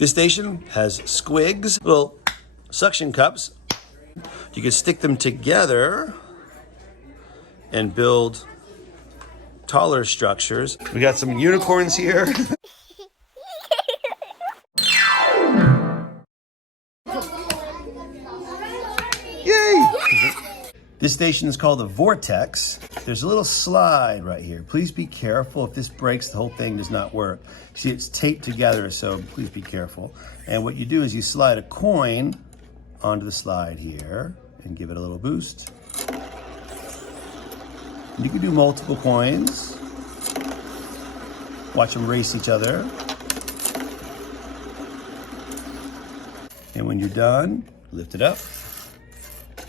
This station has squigs, little suction cups. You can stick them together and build taller structures. We got some unicorns here. Yay! This station is called the Vortex. There's a little slide right here. Please be careful. If this breaks, the whole thing does not work. See, it's taped together, so please be careful. And what you do is you slide a coin onto the slide here and give it a little boost. And you can do multiple coins. Watch them race each other. And when you're done, lift it up.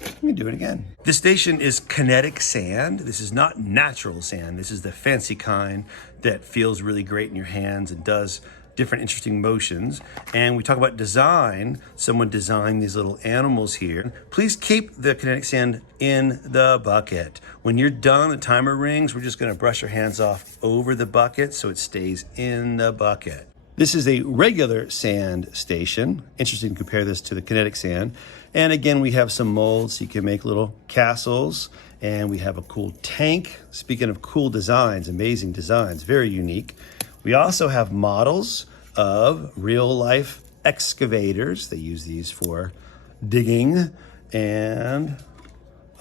Let me do it again. This station is kinetic sand. This is not natural sand. This is the fancy kind that feels really great in your hands and does different interesting motions. And we talk about design. Someone designed these little animals here. Please keep the kinetic sand in the bucket. When you're done, the timer rings. We're just gonna brush your hands off over the bucket so it stays in the bucket. This is a regular sand station. Interesting to compare this to the kinetic sand. And again, we have some molds so you can make little castles. And we have a cool tank. Speaking of cool designs, amazing designs, very unique. We also have models of real life excavators. They use these for digging, and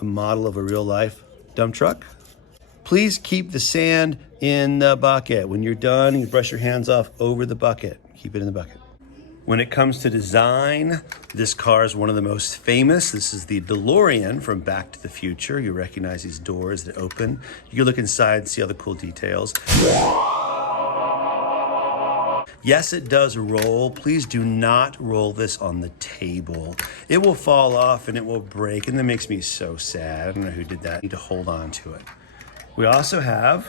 a model of a real life dump truck. Please keep the sand in the bucket. When you're done, you brush your hands off over the bucket. Keep it in the bucket. When it comes to design, this car is one of the most famous. This is the Delorean from Back to the Future. You recognize these doors that open. You can look inside and see all the cool details. Yes, it does roll. Please do not roll this on the table. It will fall off and it will break, and that makes me so sad. I don't know who did that. I need to hold on to it. We also have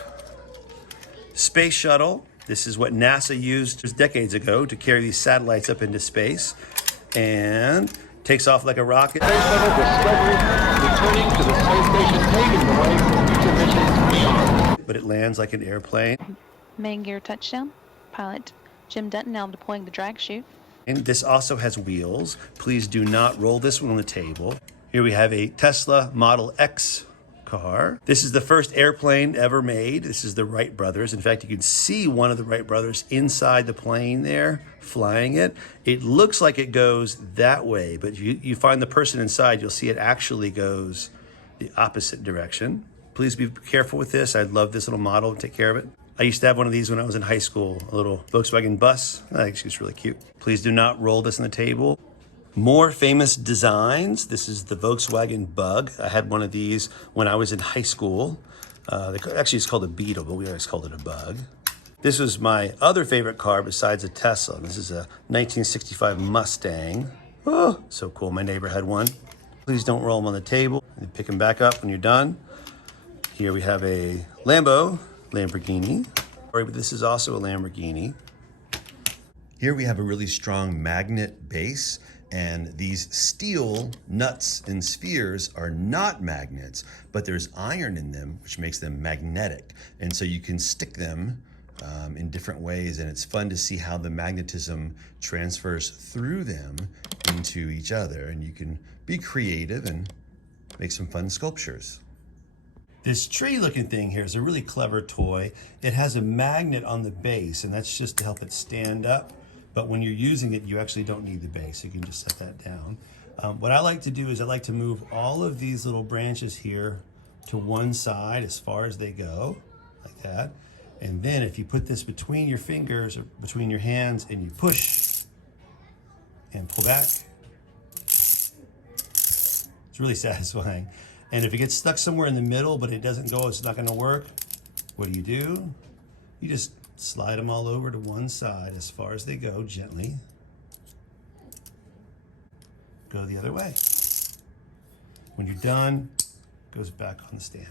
Space Shuttle. This is what NASA used decades ago to carry these satellites up into space, and takes off like a rocket. Space Shuttle Discovery returning to the space station, paving the way for future missions beyond. But it lands like an airplane. Main gear touchdown. Pilot Jim Dutton now deploying the drag chute. And this also has wheels. Please do not roll this one on the table. Here we have a Tesla Model X car. This is the first airplane ever made. This is the Wright brothers. In fact, you can see one of the Wright brothers inside the plane there, flying it. It looks like it goes that way, but you find the person inside, you'll see it actually goes the opposite direction. Please be careful with this. I love this little model. Take care of it. I used to have one of these when I was in high school, a little Volkswagen Bus. I think she's really cute. Please do not roll this on the table. More famous designs. This is the Volkswagen Bug. I had one of these when I was in high school. Actually, it's called a Beetle, but we always called it a Bug. This was my other favorite car besides a Tesla. This is a 1965 Mustang. Oh, so cool. My neighbor had one. Please don't roll them on the table. You pick them back up when you're done. Here we have a Lambo Lamborghini. But this is also a Lamborghini. Here we have a really strong magnet base, and these steel nuts and spheres are not magnets, but there's iron in them, which makes them magnetic. And so you can stick them in different ways, and it's fun to see how the magnetism transfers through them into each other, and you can be creative and make some fun sculptures. This tree-looking thing here is a really clever toy. It has a magnet on the base, and that's just to help it stand up. But when you're using it, you actually don't need the base. You can just set that down. What I like to do is I like to move all of these little branches here to one side as far as they go, like that. And then if you put this between your fingers or between your hands and you push and pull back, it's really satisfying. And if it gets stuck somewhere in the middle, but it doesn't go, it's not gonna work, what do? You just slide them all over to one side as far as they go, gently. Go the other way. When you're done, it goes back on the stand.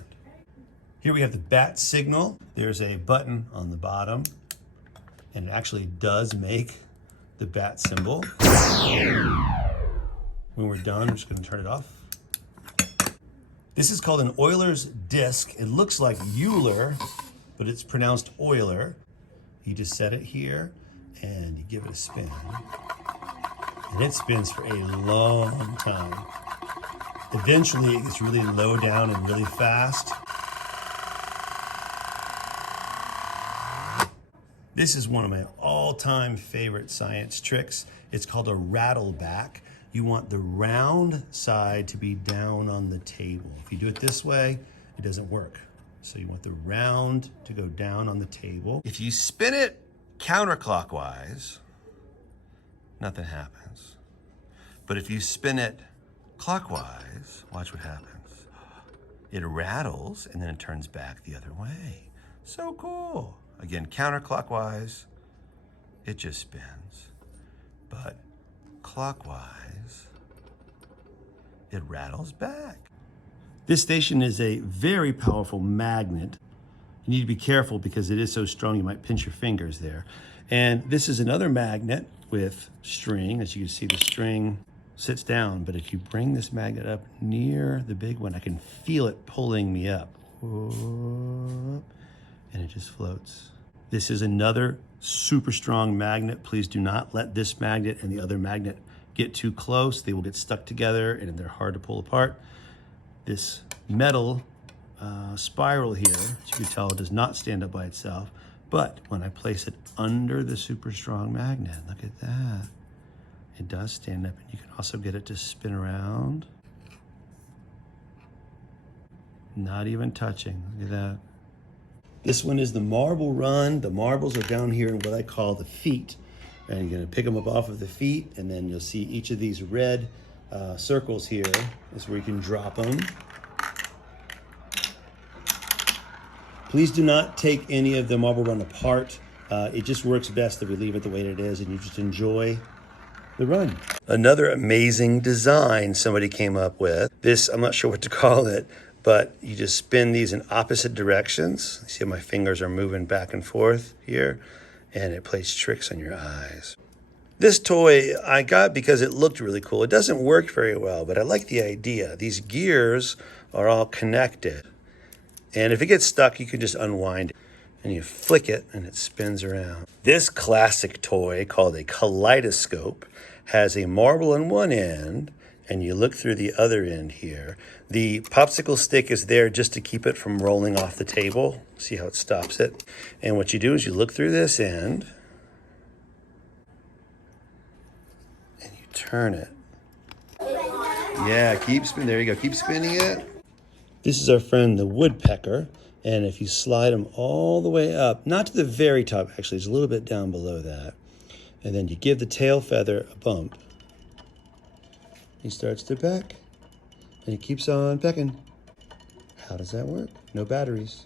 Here we have the bat signal. There's a button on the bottom, and it actually does make the bat symbol. When we're done, we're just gonna turn it off. This is called an Euler's disc. It looks like Euler, but it's pronounced Euler. You just set it here, and you give it a spin. And it spins for a long time. Eventually, it gets really low down and really fast. This is one of my all-time favorite science tricks. It's called a rattleback. You want the round side to be down on the table. If you do it this way, it doesn't work. So you want the round to go down on the table. If you spin it counterclockwise, nothing happens. But if you spin it clockwise, watch what happens. It rattles and then it turns back the other way. So cool. Again, counterclockwise, it just spins. But clockwise, it rattles back. This station is a very powerful magnet. You need to be careful because it is so strong you might pinch your fingers there. And this is another magnet with string. As you can see, the string sits down, but if you bring this magnet up near the big one, I can feel it pulling me up. Whoop, and it just floats. This is another super strong magnet. Please do not let this magnet and the other magnet get too close. They will get stuck together and they're hard to pull apart. This metal spiral here, as you can tell, does not stand up by itself, but when I place it under the super strong magnet, look at that. It does stand up, and you can also get it to spin around. Not even touching, look at that. This one is the marble run. The marbles are down here in what I call the feet. And you're gonna pick them up off of the feet, and then you'll see each of these red circles here is where you can drop them. Please do not take any of the marble run apart. It just works best if we leave it the way it is and you just enjoy the run. Another amazing design somebody came up with. This, I'm not sure what to call it, but you just spin these in opposite directions. See how my fingers are moving back and forth here, and it plays tricks on your eyes. This toy I got because it looked really cool. It doesn't work very well, but I like the idea. These gears are all connected. And if it gets stuck, you can just unwind it. And you flick it and it spins around. This classic toy called a Kaleidoscope has a marble on one end and you look through the other end here. The popsicle stick is there just to keep it from rolling off the table. See how it stops it? And what you do is you look through this end and you turn it. Yeah, keep spinning. There you go. Keep spinning it. This is our friend the Woodpecker. And if you slide him all the way up, not to the very top, actually, it's a little bit down below that. And then you give the tail feather a bump. He starts to peck. And he keeps on pecking. How does that work? No batteries.